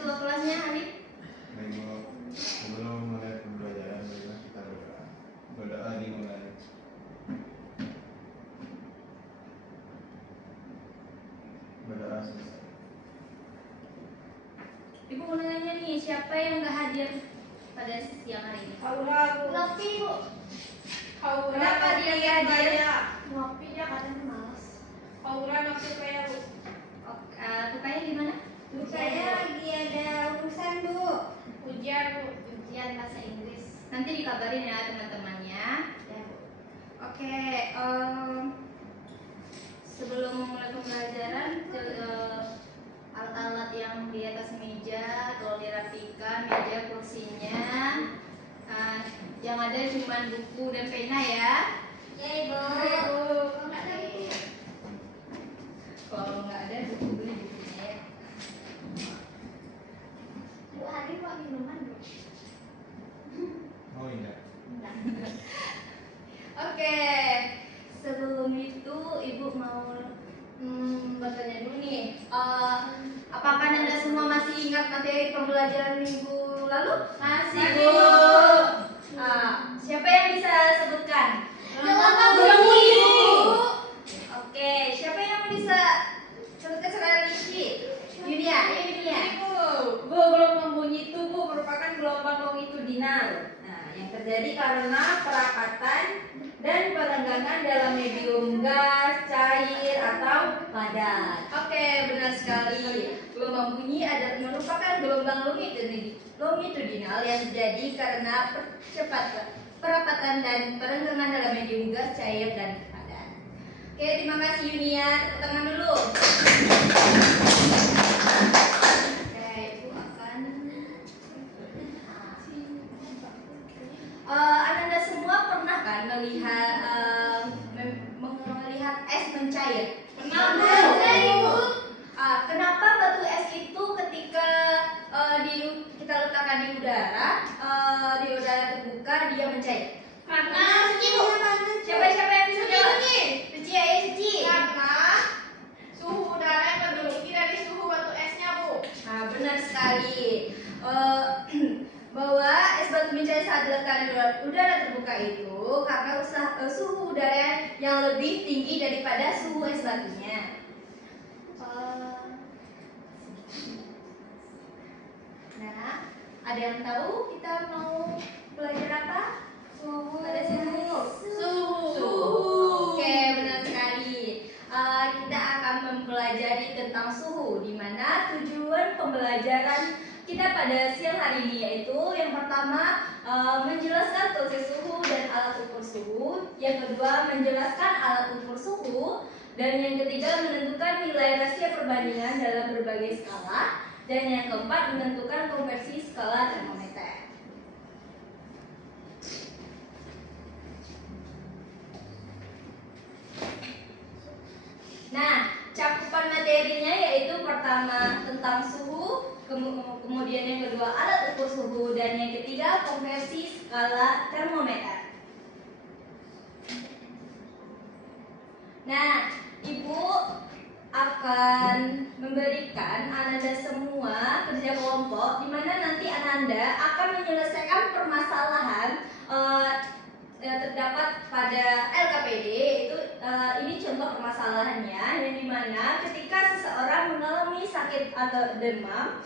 ketua kelasnya Hanif? Sebelum mulai pembelajaran kita berdoa dimulai. Berdoa selesai. Ibu mau nanya nih, siapa yang nggak hadir pada siang hari ini? Ngopi, Bu. Kenapa dia nggak hadir? Ngopi, dia kadang malas. Ngopi kayak Bu. Rupanya gimana? Saya lagi ada urusan, Bu. Ujian bahasa Inggris. Nanti dikabarin ya teman-temannya. Ya, Bu. Oke, sebelum mulai pembelajaran, alat-alat yang di atas meja tolong dirapikan, meja, kursinya. Yang ada cuma buku dan pena ya. Ya, Ibu. Kalau nggak ada buku beli bukunya ya. Bu, hari mau minuman, Bu? Oh iya. Oke, sebelum itu ibu mau bertanya dulu nih, apakah anda semua masih ingat materi pembelajaran minggu lalu? Masih, Bu. Siapa yang bisa sebutkan? Gelombang bunyi. Oke, siapa yang bisa sebutkan secara rinci? Yunia, ya Yunia. Bu, gelombang bunyi itu Bu merupakan gelombang longitudinal. Nah, yang terjadi karena perakatan dan perenggangan dalam medium gas, cair, atau padat. Oke, benar sekali. Gelombang bunyi merupakan gelombang longitudinal yang terjadi karena perapatan dan perenggangan dalam medium gas, cair, dan padat. Oke, terima kasih Yunia. Tepuk tangan dulu. Oke, Ibu akan Anda semua pernah kan melihat es mencair? Pernah, Ibu. Kenapa batu es itu ketika kita letakkan di udara terbuka dia mencair? Panas, Bu. Siapa yang bisa jawab? Suci, ayo Suci. Karena suhu udara yang mendekati dari suhu batu esnya, Bu. Nah, benar sekali. Bahwa es batu mencair saat diletakkan di udara terbuka itu karena suhu udara yang lebih tinggi daripada suhu es batunya. Nah, ada yang tahu kita mau belajar apa? Pada siang hari ini? Suhu. Oke, benar sekali. Kita akan mempelajari tentang suhu, di mana tujuan pembelajaran kita pada siang hari ini yaitu yang pertama menjelaskan proses suhu dan alat ukur suhu, yang kedua menjelaskan alat ukur suhu, dan yang ketiga menentukan nilai rasio perbandingan dalam berbagai skala, dan yang keempat menentukan konversi skala termometer. Nah, cakupan materinya yaitu pertama tentang suhu, kemudian yang kedua alat ukur suhu, dan yang ketiga konversi skala termometer. Nah, Ibu akan memberikan Ananda semua kerja kelompok di mana nanti Ananda akan menyelesaikan permasalahan yang terdapat pada LKPD. Ini contoh permasalahannya, yang dimana ketika seseorang mengalami sakit atau demam,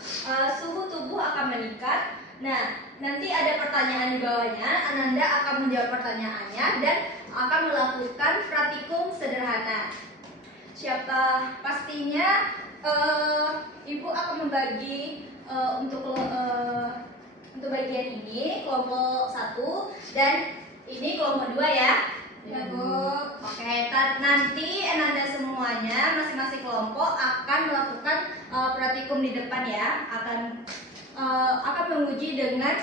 suhu tubuh akan meningkat. Nah, nanti ada pertanyaan di bawahnya, Ananda akan menjawab pertanyaannya dan akan melakukan praktikum sederhana. Pastinya Ibu akan membagi untuk bagian ini kelompok 1 dan ini kelompok 2 ya. Ya, Bu. Oke, nanti Ananda semuanya masing-masing kelompok akan melakukan praktikum di depan ya. Akan menguji dengan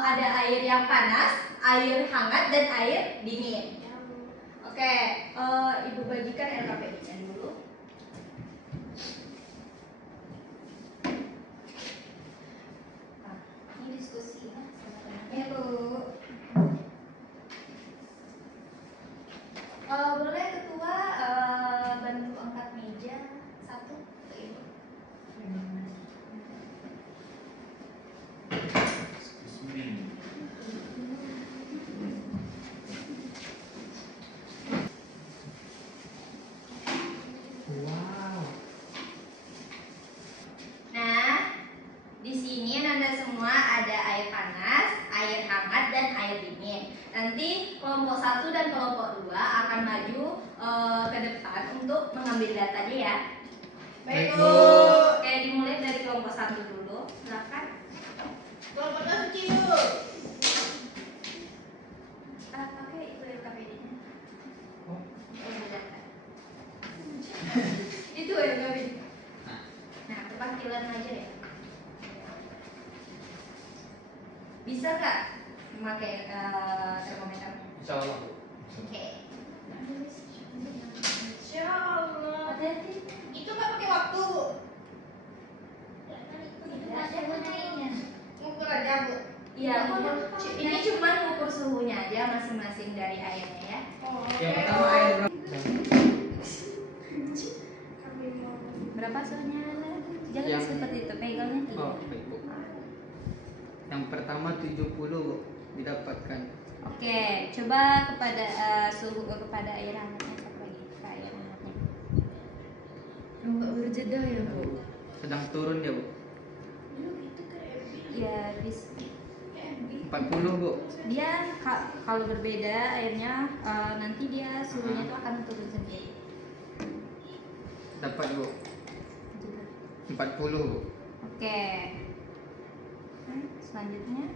ada air yang panas, air hangat, dan air dingin. Oke, Ibu bagikan LKPD-nya dulu. Ini diskusi ya sama teman. Ya, Bu. Boleh ketua bantu angkat meja 1 ke Ibu. kelompok 1 dan kelompok 2 akan maju ke depan untuk mengambil datanya ya. Baik, Bu. Oke, dimulai dari kelompok 1 dulu. Silakan. Kelompok suci dulu. Pakai itu LKPD-nya. Oh. Data. Itu LKPD. Nah, kepakilan aja ya. Bisa nggak memakai termometer? Insya Allah, Bu. Oke. Insya Allah. Hati-hati. Itu nggak pakai waktu, Bu. Tidak ada gunanya. Ngukur aja, Bu. Iya, ini cuma ngukur suhunya aja masing-masing dari airnya ya. Oh, Yang pertama air berapa? Berapa suhunya? Jangan Yang- seperti itu, pegangnya Oh, tidak. baik, Bu. Yang pertama 70, Bu, didapatkan. Oke, coba kepada suhu kepada air hangatnya satu lagi ke air hangatnya. Enggak berjeda ya, Bu. Sedang turun ya, Bu. Ya, bisa. 40, Bu. Dia kalau berbeda airnya nanti dia suhunya itu akan turun sendiri. Dapat, Bu. 40, Bu. Oke. Selanjutnya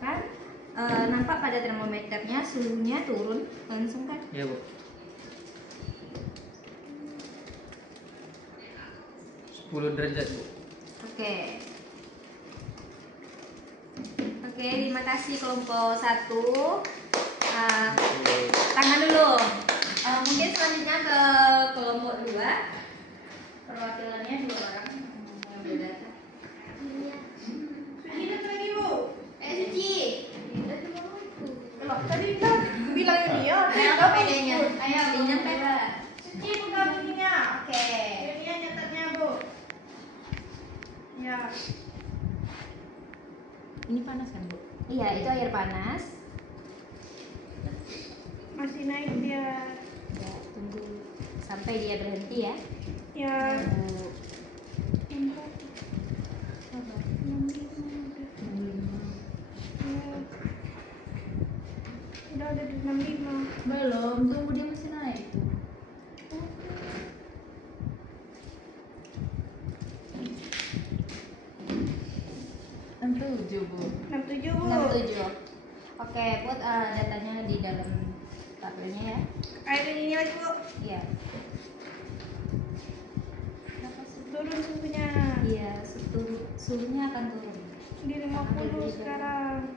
kan nampak pada termometernya suhunya turun langsung kan? Ya, Bu. 10 derajat, Bu. Oke. Oke, terima kasih kelompok 1. Tangan dulu. Mungkin selanjutnya ke kelompok 2. Perwakilannya 2 orang yang berdata. Hidup lagi, Bu. Suci. Loh, tadi kan bilang ini ya. Ayo ke PD-nya. Ayo, dinyampe. Suci bukan ininya. Oke. Ininya nyatetnya, Bu. Ya. Ini panas kan, Bu? Iya, itu air panas. Masih naik dia. Ya, tunggu sampai dia berhenti ya. Ya. Udah ada di 65. Belum, tunggu dia masih naik. Tujuh, Bu. 67, Bu. 67. Oke, buat datanya di dalam tabelnya ya. Air ini lagi, Bu. Iya. Turun suhunya. Iya, suhunya akan turun. Di 50 sekarang.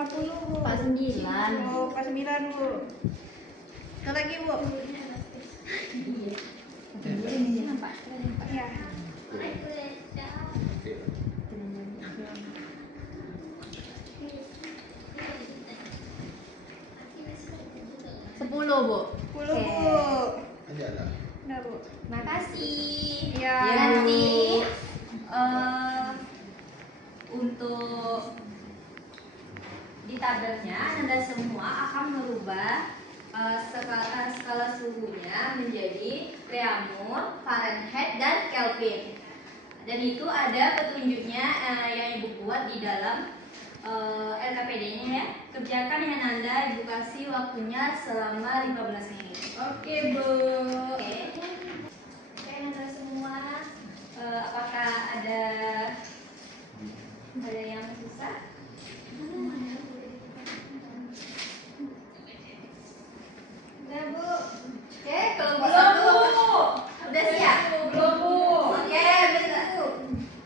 Bu. 49. Oh, 49, Bu. Sekali lagi, Bu. Ini nampak. Ya. Sepuluh, Bu. 10, Oke. Bu. Aja ada. Udah, Bu. Makasih. Ya. Nanti untuk di tabelnya Anda semua akan merubah skala suhunya menjadi Reaumur, Fahrenheit, dan Kelvin. Dan itu ada petunjuknya yang Ibu buat di dalam LKPD-nya ya. Kerjakan dengan Anda, Ibu kasih waktunya selama 15 menit. Oke, Bu. Oke. Oke, Anda semua apakah ada yang susah? Udah, Bu. Oke, kelompok satu udah siap? Belum, Bu. Oke, bisa.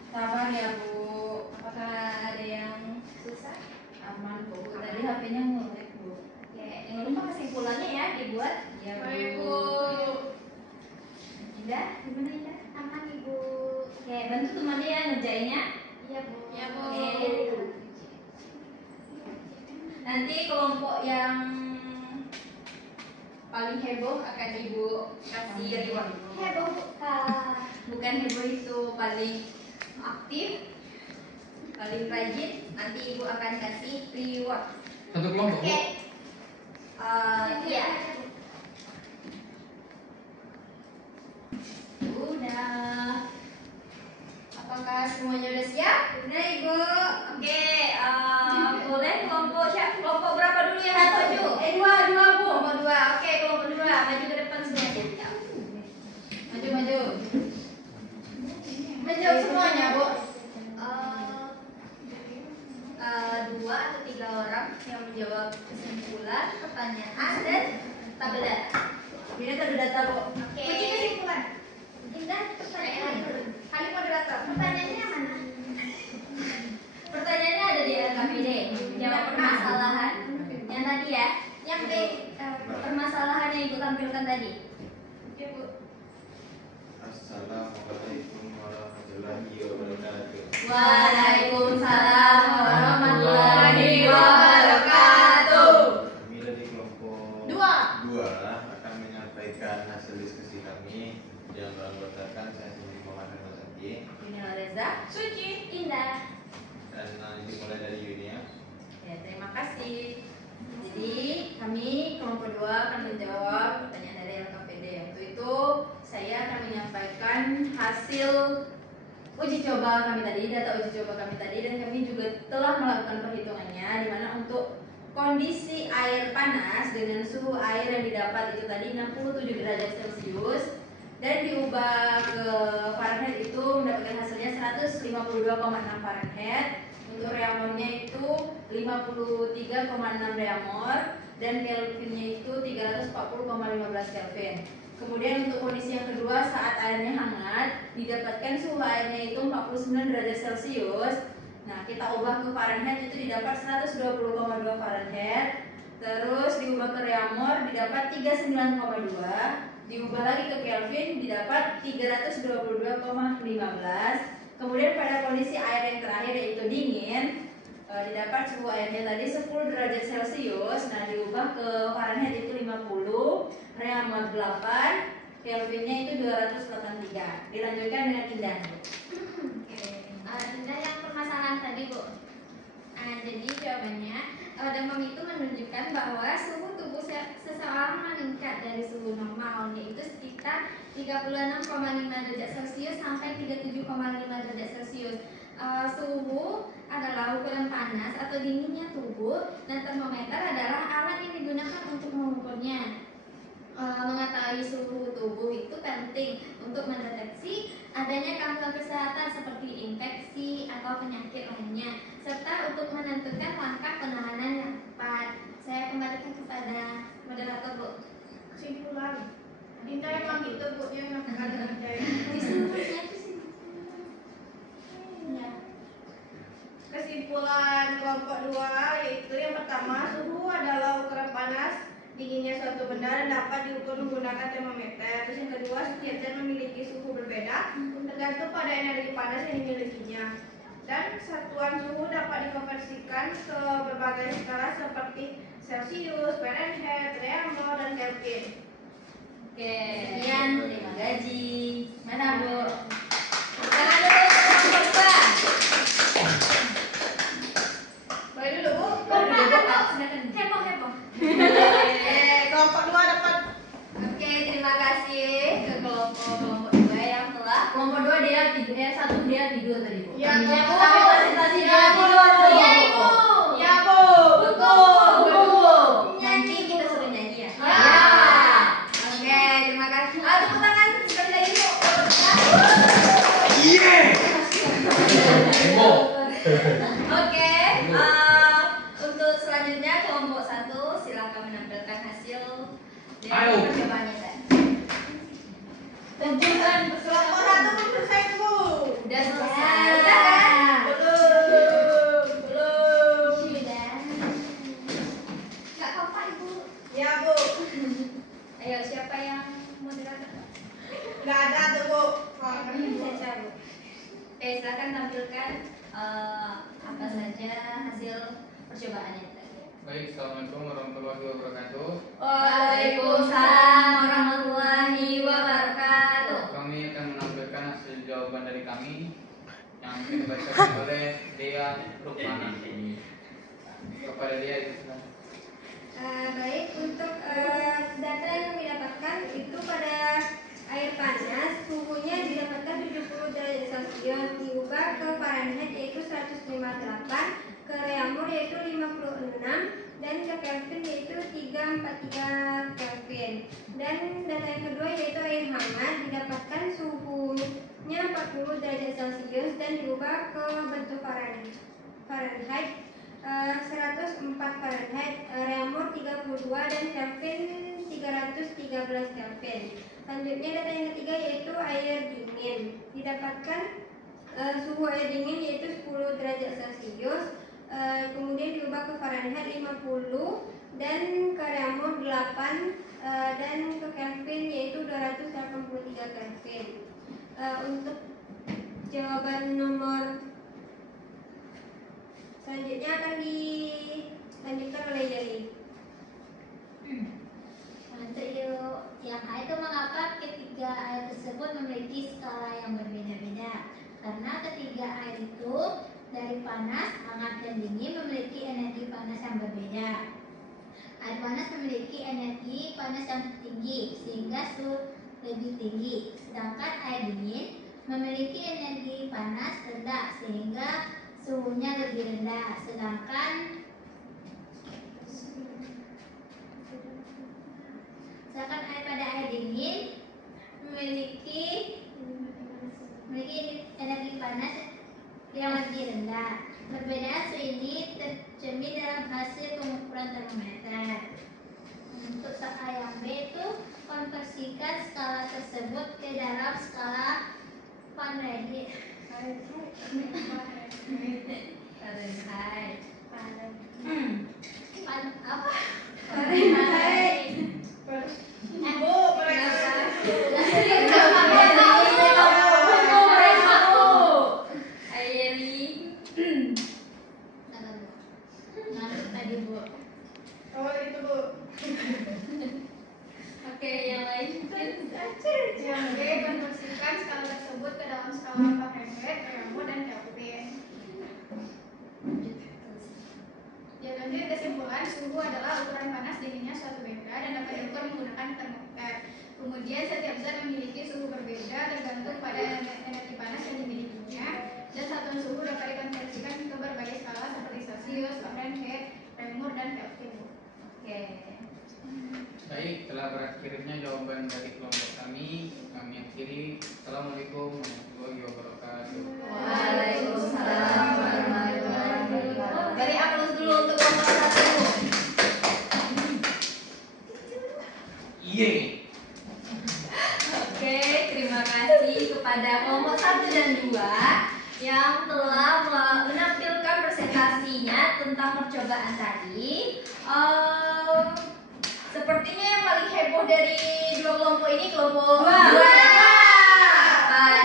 Sabar ya, Bu. Apakah ada yang susah? Aman, Bu. Tadi HP-nya nge-lag, Bu. Oke, jangan lupa kesimpulannya ya dibuat. Ya, Baik, Bu. Indah, gimana Indah? Aman, Ibu. Oke, bantu temannya ya ngerjainnya. Iya, Bu. Iya, Bu. Oke. Nanti kelompok yang paling heboh akan Ibu kasih reward. Heboh, bukan. Bukan heboh itu paling aktif, paling rajin. Nanti Ibu akan kasih reward. Satu kelompok, Bu. Oke. Iya. Udah. Apakah semuanya udah siap? Udah Ibu. Oke, boleh kelompok berapa dulu yang maju? Dua Bu. Kelompok 2. Oke, kelompok 2 maju ke depan sedikit. Maju. Menjawab semuanya Bu. 2 atau 3 orang yang menjawab kesimpulan, pertanyaan, dan tabel data. Ini tabel data, Bu. Oke. Kunci kesimpulan. Indah, pertanyaan dulu. Kali moderator. Pertanyaannya yang mana? Pertanyaannya ada di LKPD. Jawab permasalahan yang tadi ya. Yang B. Permasalahan yang Ibu tampilkan tadi. Oke Bu. Assalamualaikum warahmatullahi wabarakatuh. Waalaikumsalam warahmatullahi wabarakatuh. Kami dari kelompok 2 akan menyampaikan hasil diskusi kami yang beranggotakan saya sendiri Muhammad Masaki Ini Reza. Suci. Indah. dan dimulai dari Yunia. Ya, terima kasih. Jadi kami kelompok 2 akan menjawab pertanyaan dari LKPD. Untuk itu saya akan menyampaikan hasil uji coba kami tadi, data uji coba kami tadi, dan kami juga telah melakukan perhitungannya di mana untuk kondisi air panas dengan suhu air yang didapat itu tadi 67 derajat Celcius dan diubah ke Fahrenheit itu mendapatkan hasilnya 152,6 Fahrenheit. Untuk reamornya itu 53,6 reamor dan Kelvinnya itu 340,15 Kelvin. Kemudian untuk kondisi yang kedua saat airnya hangat didapatkan suhu airnya itu 49 derajat Celcius. Nah, kita ubah ke Fahrenheit itu didapat 120,2 Fahrenheit. Terus diubah ke reamor didapat 39,2. Diubah lagi ke Kelvin didapat 322,15. Kemudian pada kondisi air yang terakhir yaitu dingin didapat suhu airnya tadi 10 derajat Celcius. Nah, diubah ke Fahrenheit itu 50, reamor 8, Kelvinnya itu 283. Dilanjutkan dengan Indah. Indah yang permasalahan tadi Bu. Jadi jawabannya demam itu menunjukkan bahwa suhu tubuh seseorang meningkat dari suhu normal yaitu sekitar 36,5 derajat Celcius sampai 37,5 derajat Celcius. Suhu adalah ukuran panas atau dinginnya tubuh dan termometer adalah alat yang digunakan untuk mengukurnya. Mengetahui suhu tubuh itu penting untuk mendeteksi adanya gangguan kesehatan seperti infeksi atau penyakit lainnya serta untuk menentukan langkah penanganan yang tepat. Saya kembalikan kepada moderator Bu. Kesimpulan. Dinda emang gitu Bu, dia memang ada kerjanya. Ya. Kesimpulan kelompok 2 yaitu yang pertama, suhu adalah ukuran panas dinginnya suatu benda dan dapat diukur menggunakan termometer. Terus yang kedua, setiap zat memiliki suhu berbeda tergantung pada energi panas yang dimilikinya. Dan satuan suhu dapat dikonversikan ke berbagai skala seperti Celcius, Fahrenheit, reamor, dan Kelvin. Oke, sekian. Terima kasih. Mana Bu? Jangan dulu kelompok 2. Boleh dulu Bu? Heboh. Kelompok 2 dapat. Oke, terima kasih ke kelompok 2 yang telah Kelompok 2 dia tidur tadi Bu. Ya, Bu. Tapi presentasi dia tidur. Iya, Ibu. Ya Bu. Betul. Nanti kita suruh nyanyi ya. Ya. Oke, terima kasih. Tepuk tangan sekali lagi Bu. Oke, untuk selanjutnya kelompok 1 silakan menampilkan hasil dari percobaannya tadi. Tunjukkan Kelompok 1 belum selesai Bu. Udah selesai. Udah kan? Belum. Sudah. Nggak apa-apa Ibu. Ya Bu. Ayo siapa yang moderator? Nggak ada tuh Bu. Saya Bu. Oke, silakan tampilkan apa saja hasil percobaannya tadi. Baik, assalamualaikum warahmatullahi wabarakatuh. Waalaikumsalam warahmatullahi wabarakatuh. Kami akan menampilkan hasil jawaban dari kami yang dibacakan oleh Dea Rukmana. Kepada Dea itu. Baik, untuk data yang kami dapatkan itu pada air panas suhunya didapatkan 70 derajat Celcius, diubah ke Fahrenheit yaitu 158, ke reaumur yaitu 56, dan ke Kelvin yaitu 343 Kelvin. Dan data yang kedua yaitu air hangat didapatkan suhunya 40 derajat Celcius dan diubah ke bentuk Fahrenheit 104 Fahrenheit, reaumur 32, dan Kelvin 313 Kelvin. Selanjutnya data yang ketiga yaitu air dingin. Didapatkan suhu air dingin yaitu 10 derajat Celcius, kemudian diubah ke Fahrenheit 50 dan ke reaumur 8, dan ke Kelvin yaitu 283 Kelvin. Untuk jawaban nomor selanjutnya akan dilanjutkan oleh Yeli. Untuk yang A itu mengapa ketiga air tersebut memiliki skala yang berbeda-beda? Karena ketiga air itu dari panas, hangat, dan dingin memiliki energi panas yang berbeda. Air panas memiliki energi panas yang tinggi sehingga suhu lebih tinggi, sedangkan air dingin memiliki energi panas rendah sehingga suhunya lebih rendah. Sedangkan air pada air dingin memiliki energi panas yang lebih rendah. Perbedaan suhu ini tercermin dalam hasil pengukuran termometer. Untuk A yang B itu konversikan skala tersebut ke dalam skala Fahrenheit. Oh itu Bu. Oke, yang lain. Yang B, konversikan skala tersebut ke dalam skala Fahrenheit, reaumur, dan Kelvin. Ya, lanjut kesimpulan, suhu adalah ukuran panas dinginnya suatu benda dan dapat diukur menggunakan termometer. Kemudian setiap zat memiliki suhu berbeda tergantung pada energi panas yang dimilikinya, dan satuan suhu dapat dikonversikan ke berbagai skala seperti Celsius, Fahrenheit, reaumur, dan Kelvin. Oke. Baik, telah berakhirnya jawaban dari kelompok kami akhiri. Assalamualaikum warahmatullahi wabarakatuh. Waalaikumsalam warahmatullahi wabarakatuh. Beri aplaus dulu untuk kelompok 1. Iya. Oke, terima kasih kepada kelompok 1 dan 2 yang telah menampilkan presentasinya tentang percobaan tadi. Sepertinya yang paling heboh dari dua kelompok ini kelompok 2.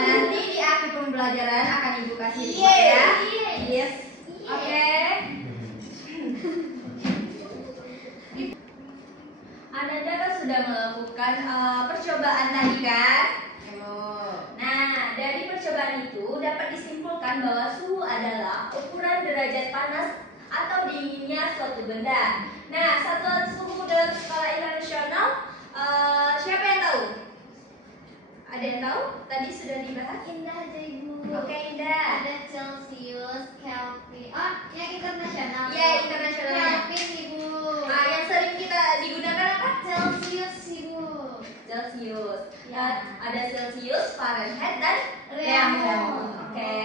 Nanti di akhir pembelajaran akan Ibu kasih report ya. Yes. Oke. Ananda kan sudah melakukan percobaan tadi kan? Nah, dari percobaan itu dapat disimpulkan bahwa suhu adalah ukuran derajat panas atau dinginnya suatu benda. Nah, satuan suhu dalam skala internasional, siapa yang tahu? Ada yang tahu? Tadi sudah dibahas. Indah aja Ibu. Oke, Indah. Ada Celsius, Kelvin. Oh, yang internasional. Iya, internasionalnya. Kelvin Ibu. Nah, yang sering kita digunakan apa? Celsius Ibu. Celsius. Ya. Ada Celsius, Fahrenheit, dan Reaumur. reaumur. Oke.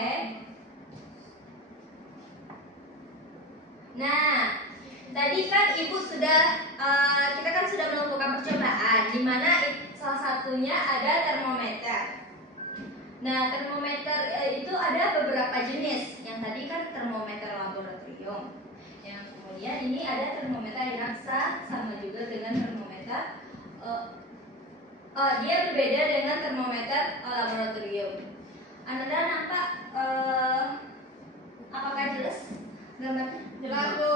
Nah, tadi kan Ibu sudah kita kan sudah melakukan percobaan di mana salah satunya ada termometer. Nah, termometer itu ada beberapa jenis. Yang tadi kan termometer laboratorium. Yang kemudian ini ada termometer raksa sama juga dengan termometer dia berbeda dengan termometer laboratorium. Ananda nampak apakah jelas gambarnya? Jelas Bu.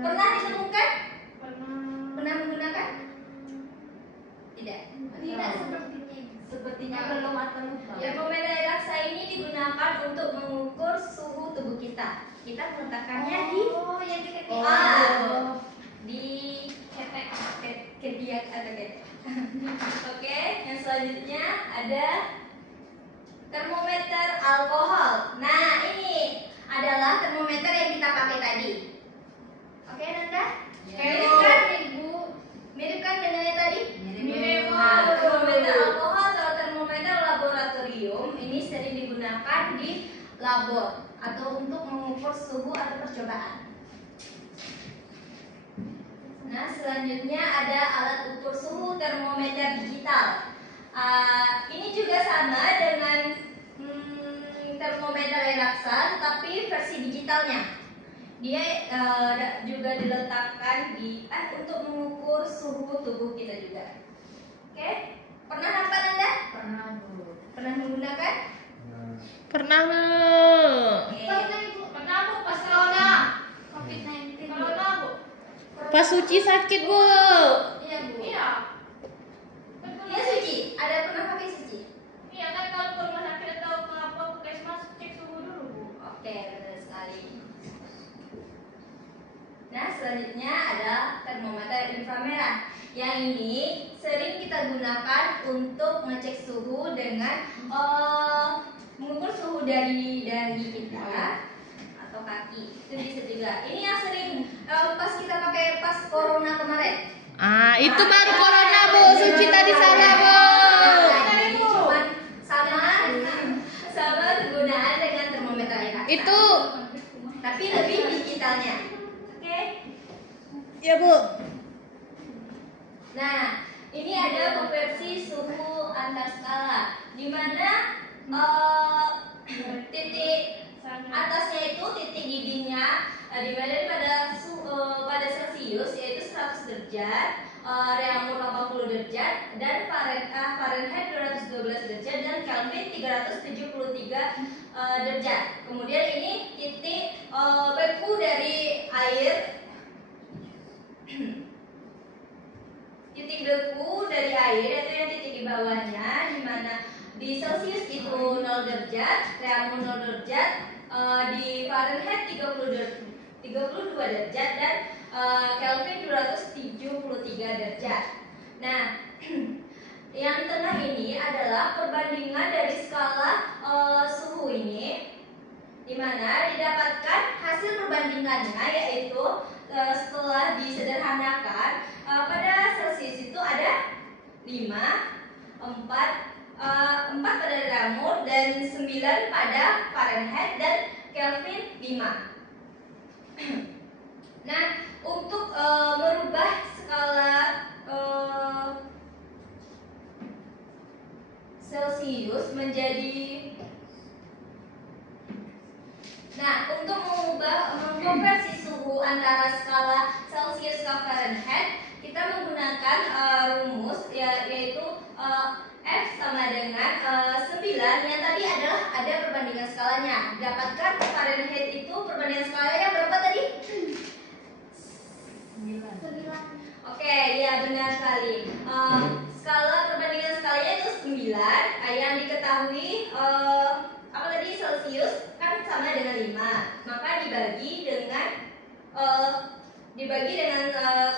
Pernah ditemukan? Pernah. Pernah menggunakan? Tidak. Tidak sepertinya. Sepertinya belum atau Ya. termometer raksa ini digunakan untuk mengukur suhu tubuh kita. Kita meletakkannya di Oh, yang di kaki. di biak atau kayak. Oke, yang selanjutnya ada termometer alkohol. Nah, ini adalah termometer yang kita pakai tadi. Oke, Nanda? Mirip kan? Mirip kan dengan yang tadi? Mirip. Nah, termometer alkohol atau termometer laboratorium ini sering digunakan di labor atau untuk mengukur suhu atau percobaan. Nah, selanjutnya ada alat ukur suhu termometer digital. Ini juga sama dengan termometer air laksa, tapi versi digitalnya. Dia juga diletakkan di untuk mengukur suhu tubuh kita juga. Oke, pernah nampak Anda? Pernah, Bu. Pernah menggunakan? Pernah Bu. Oke. Pernah, Bu, pas corona. COVID-19. Corona, Bu. Pas Suci sakit Bu. Iya, Bu. Iya. Iya, Suci. Ada pernah pakai Suci? Iya kan, kalau ke rumah sakit atau ke apa puskesmas cek suhu dulu, Bu. Oke, benar sekali. Nah, selanjutnya ada termometer inframerah. Yang ini sering kita gunakan untuk ngecek suhu dengan mengukur suhu dari dahi kita atau kaki. Itu bisa juga. Ini yang sering pas kita pakai pas corona kemarin. Itu baru corona Bu. Suci tadi salah Bu. Nah, ini cuman sama kegunaan dengan termometer air laksa. Itu Tapi lebih digitalnya. Oke. ya Bu. Nah, ini ada konversi suhu antar skala, di mana titik atasnya itu titik didihnya di mana pada Celcius yaitu 100 derajat, Reaumur 80 derajat, dan Fahrenheit 212 derajat, dan Kelvin 373 derajat. Kemudian ini titik beku dari air. Titik beku dari air itu yang titik di bawahnya, di mana di Celcius itu 0 derajat, Reaumur 0 derajat, di Fahrenheit 32 derajat, dan Kelvin 273 derajat. Nah, yang di tengah ini adalah perbandingan dari skala suhu ini, di mana didapatkan hasil perbandingannya yaitu setelah disederhanakan pada Celcius itu ada 5, 4 pada Reaumur, dan 9 pada Fahrenheit, dan Kelvin 5. Nah, untuk merubah skala Celcius menjadi untuk mengkonversi suhu antara skala Celcius ke Fahrenheit, kita menggunakan rumus yaitu F sama dengan 9, yang tadi adalah ada perbandingan skalanya. Dapatkan Fahrenheit itu perbandingan skalanya berapa tadi? 9. Oke, ya benar sekali. Skala perbandingan skalanya itu 9. Yang diketahui apa tadi, Celcius kan sama dengan 5, maka dibagi dengan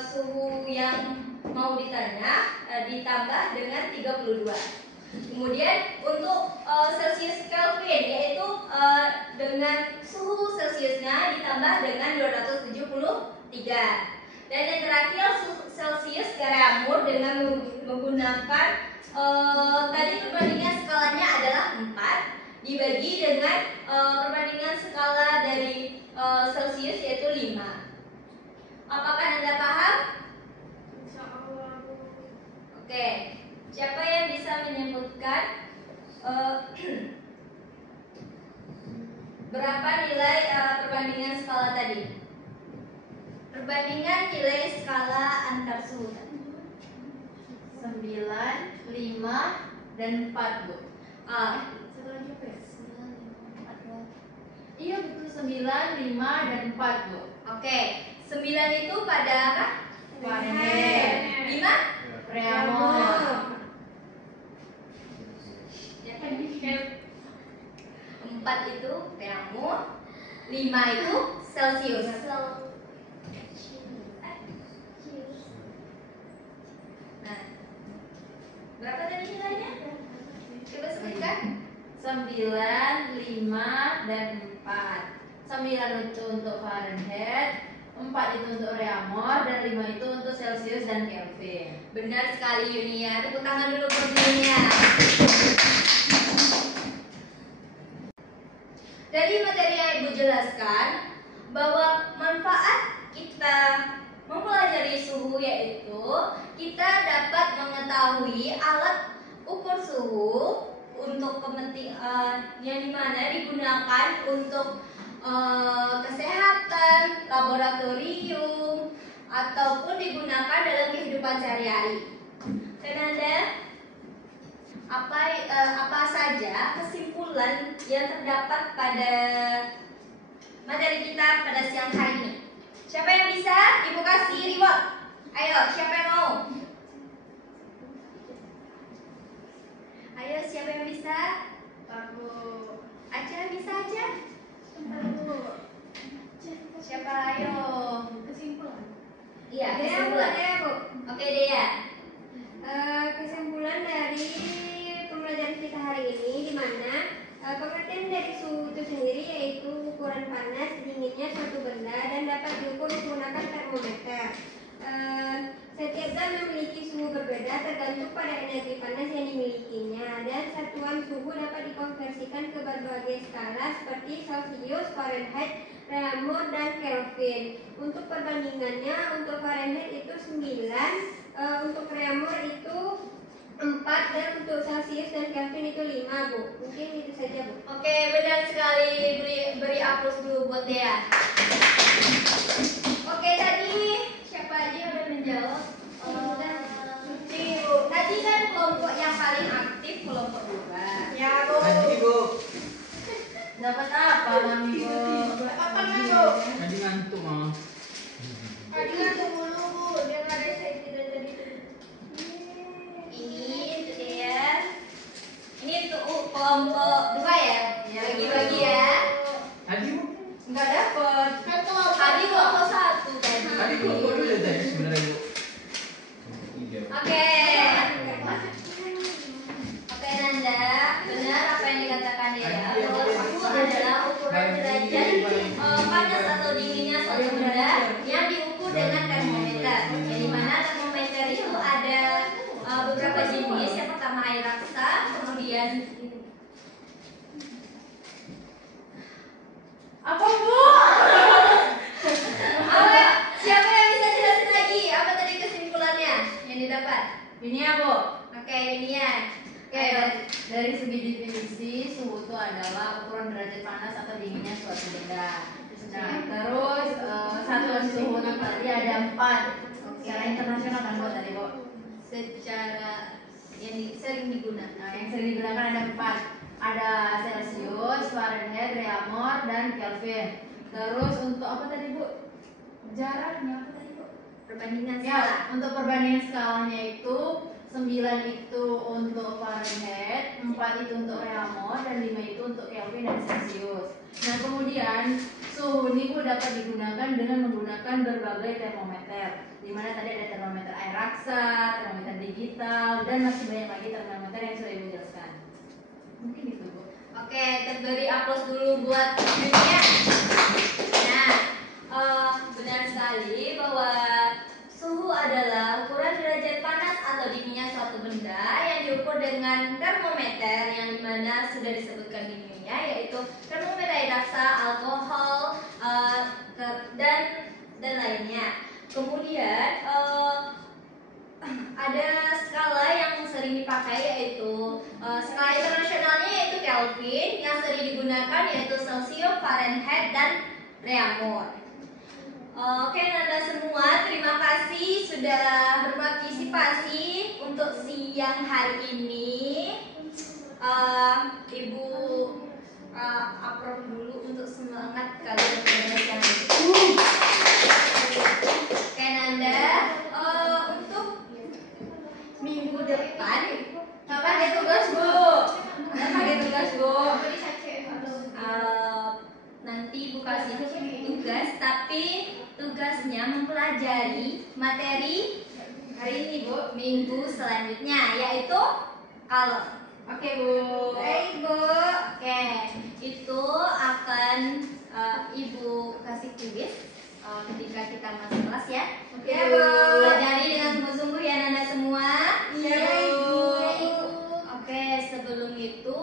suhu yang mau ditanya ditambah dengan 32. Kemudian untuk Celcius Kelvin yaitu dengan suhu Celciusnya ditambah dengan 273. Dan yang terakhir Celcius ke Reaumur dengan menggunakan tadi perbandingan skalanya adalah 4 dibagi dengan perbandingan skala dari Celcius yaitu 5. Apakah Anda paham? Oke, siapa yang bisa menyebutkan berapa nilai perbandingan skala tadi? Perbandingan nilai skala antar suhu. 9, 5, dan 4, Bu. Satu lagi apa ya? 9, 5, 4, 2. Iya betul, 9, 5, dan 4, Bu. Oke, 9 itu pada apa? Fahrenheit. 5? Reaumur. Ya kan? 4 itu Reaumur, 5 itu Celcius. 9, 5, dan 4. 9 itu untuk Fahrenheit, 4 itu untuk Reaumur, dan 5 itu untuk Celsius dan Kelvin. Benar sekali Yunia. Tepuk tangan dulu buat Yunia. Dari materi yang Ibu jelaskan bahwa manfaat kita mempelajari suhu yaitu kita dapat mengetahui alat ukur suhu untuk kepentingan yang dimana digunakan untuk kesehatan, laboratorium, ataupun digunakan dalam kehidupan sehari-hari. Fernanda, apa saja kesimpulan yang terdapat pada materi kita pada siang hari ini? Siapa yang bisa? Ibu kasih reward. Ayo, siapa yang mau? Ayo, siapa yang bisa? Aku Aja bisa aja. Siapa? Ayo. kesimpulan. Iya, Dea, Bu, kesimpulan. Dea, Bu. Oke, Dea. Kesimpulan dari pembelajaran kita hari ini di mana pengertian dari suhu itu sendiri yaitu ukuran panas dinginnya suatu benda dan dapat diukur menggunakan termometer. Setiap zat memiliki suhu berbeda tergantung pada energi panas yang dimilikinya dan satuan suhu dapat dikonversikan ke berbagai skala seperti Celsius, Fahrenheit, Reaumur, dan Kelvin. Untuk perbandingannya, untuk Fahrenheit itu 9, untuk Reaumur itu 4, dan untuk Celsius dan Kelvin itu 5, Bu. Mungkin itu saja, Bu. Oke, benar sekali. Beri aplaus dulu buat Dea. Oke, tadi siapa aja yang udah menjawab? Tadi kan kelompok yang paling aktif kelompok 2. Ya, Bu. Nanti Bu, Dapat apa, Mami, Bu? Apa Bu? nanti ngantuk mah. Tadi kan dulu, Bu. Dia nggak ada sesi dan tadi. Ini untuk Dea. Ini untuk kelompok 2 ya? Bagi-bagi ya. Tadi Bu, Enggak dapet. Kan kelompok Tadi kelompok 1 tadi. tadi kelompok dulu tadi sebenarnya Bu. Oke. Oke Nanda, benar apa yang dikatakan dia bahwa suhu adalah ukuran derajat panas atau dinginnya suatu benda yang diukur dengan termometer. Yang dimana termometer itu ada beberapa jenis. Yang pertama air raksa, kemudian Apa, Bu? apa? Siapa yang bisa jelasin lagi? Apa tadi kesimpulannya yang didapat? Ini ya, Bu. Oke, ini ya. Oke, dari segi definisi, suhu itu adalah ukuran derajat panas atau dinginnya suatu benda. Nah, terus satuan suhu itu tadi ada 4. Secara internasional kan, Bu, tadi, Bu? Secara yang sering digunakan. Nah, yang sering digunakan ada 4. Ada Celsius, Fahrenheit, Reaumur, dan Kelvin. Terus untuk apa tadi, Bu? Jaraknya apa tadi, Bu? Perbandingan skala. Ya, untuk perbandingan skalanya itu 9 itu untuk Fahrenheit, 4 itu untuk Reaumur, dan 5 itu untuk Kelvin dan Celsius. Nah, kemudian suhu ini Bu dapat digunakan dengan menggunakan berbagai termometer. Di mana tadi ada termometer air raksa, termometer digital, dan masih banyak lagi termometer yang sudah Ibu jelaskan. Mungkin itu, Bu. Oke, beri aplaus dulu buat Yunia. Nah, benar sekali bahwa suhu adalah ukuran derajat panas atau dinginnya suatu benda yang diukur dengan termometer yang dimana sudah disebutkan di dunia, yaitu termometer air raksa, alkohol, dan lainnya. Kemudian ada skala yang sering dipakai yaitu skala internasionalnya yaitu Kelvin, yang sering digunakan yaitu Celsius, Fahrenheit, dan Reaumur. Oke Nanda semua, terima kasih sudah berpartisipasi untuk siang hari ini. Ibu approve dulu untuk semangat kalian pada siang hari ini. Oke Nanda, untuk minggu depan pakai tugas Bu. Pakai tugas Bu. Nanti Ibu kasih tugas, tapi tugasnya mempelajari materi hari ini Bu, minggu selanjutnya yaitu kalau Oke Bu. Ibu. Oke, itu akan Ibu kasih kuis ketika kita masuk kelas ya. Oke, Ya, Bu. pelajari dengan sungguh-sungguh ya Nanda semua. Iya, Bu. Oke, sebelum itu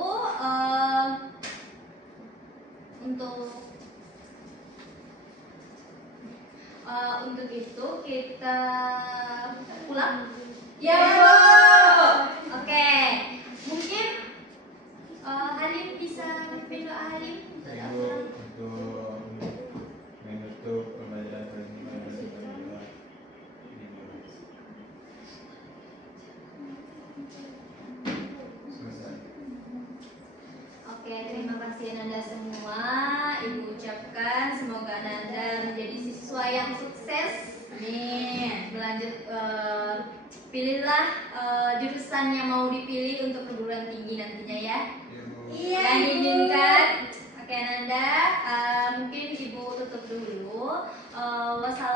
untuk itu kita pulang. Ya, Bu. Oke, mungkin Halim bisa memimpin doa Halim. Ibu untuk menutup pembelajaran hari ini mari kita berdoa. Selesai. Oke, terima kasih Ananda semua. Ibu ucapkan semoga Ananda menjadi siswa yang sukses. Amin. Berlanjut, pilihlah jurusan yang mau dipilih untuk perguruan tinggi nantinya ya. Iya, Yang Ibu. diinginkan. Oke Ananda, mungkin Ibu tutup dulu. Wassalamualaikum